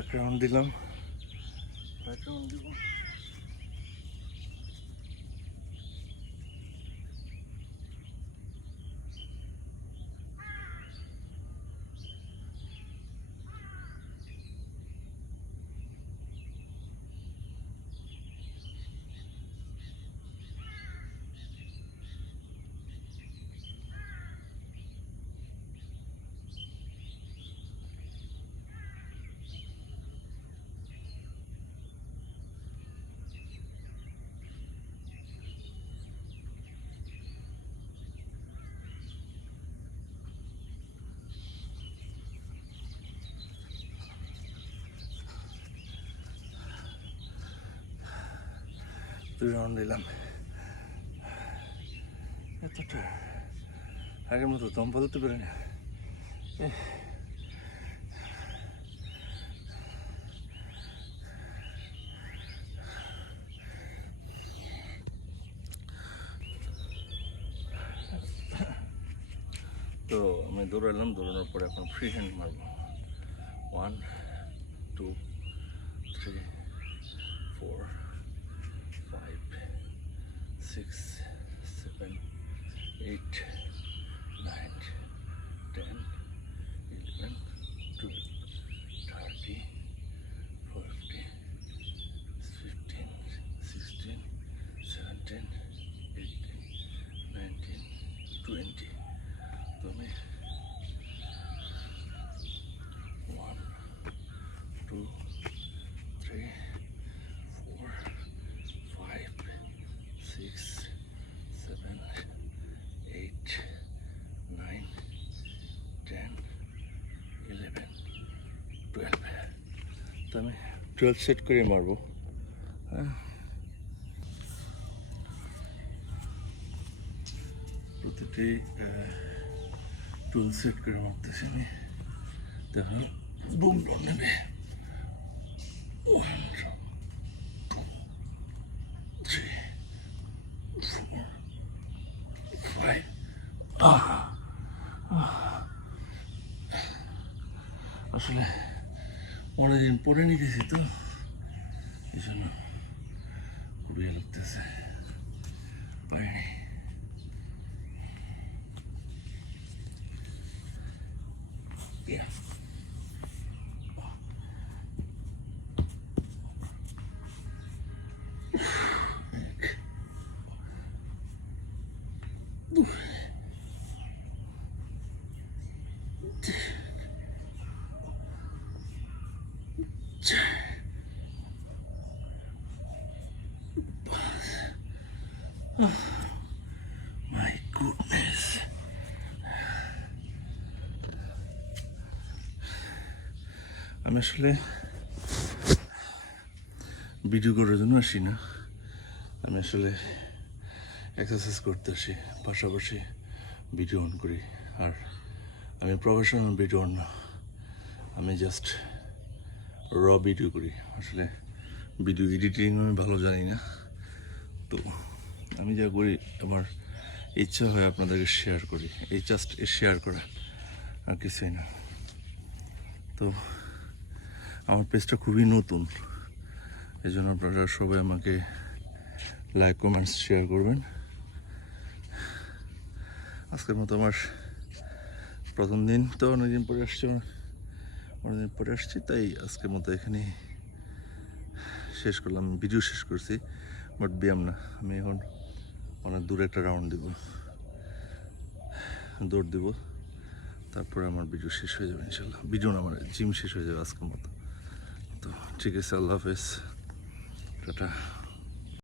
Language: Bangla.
এক রাউন্ড দিলাম, এক রাউন্ড দিব। দুই রাউন্ড দিলাম, এতটা আগের মতো দম বলতে পারি না। তো আমি দৌড়ালাম, দৌড়ানোর পরে এখন ফ্রি হ্যান্ড মারবো। 1 2 3 4 5 6 7 8 9 10 11 12 13 14 15 16 17 18 19 20। তো আমি 1 2 3 4 5 6 7 8 9 10 11 12। তো আমি 12 সেট করে মারবো। হ্যাঁ, প্রতিটি 12 সেট করে মারতেছি আমি। দেখুন বুম ডন নেবে। 1 2 3 4 5। আসলে অনেকদিন পরে নিতেছি তো, এই জন্য খুবই লাগতেছে, পারিনি। Yeah. My goodness. আমি আসলে ভিডিও করার জন্য আসি না, আমি আসলে এক্সারসাইজ করতে আসি, পাশাপাশি ভিডিও অন করি। আর আমি প্রফেশনাল ভিডিও না, আমি জাস্ট র ভিডিও করি। আসলে ভিডিও এডিটিং আমি ভালো জানি না, তো আমি যা করি আমার ইচ্ছা হয় আপনাদেরকে শেয়ার করি, এই জাস্ট শেয়ার করা, আর কিছুই না। তো আমার পেজটা খুবই নতুন, এই জন্য আপনারা সবাই আমাকে লাইক কমেন্টস শেয়ার করবেন। আজকের মতো আমার প্রথম দিন, তো অনেকদিন পরে আসছি, তাই আজকের মতো এখানে শেষ করলাম, ভিডিও শেষ করছি, বাট ব্যায়াম না। আমি এখন অনেক দূরে একটা রাউন্ড দৌড় দিব, তারপরে আমার ভিডিও শেষ হয়ে যাবে ইনশাল্লাহ। ভিডিও না, আমার জিম শেষ হয়ে যাবে আজকের মতো। তো ঠিক আছে, আল্লাহ হাফেজ, টাটা।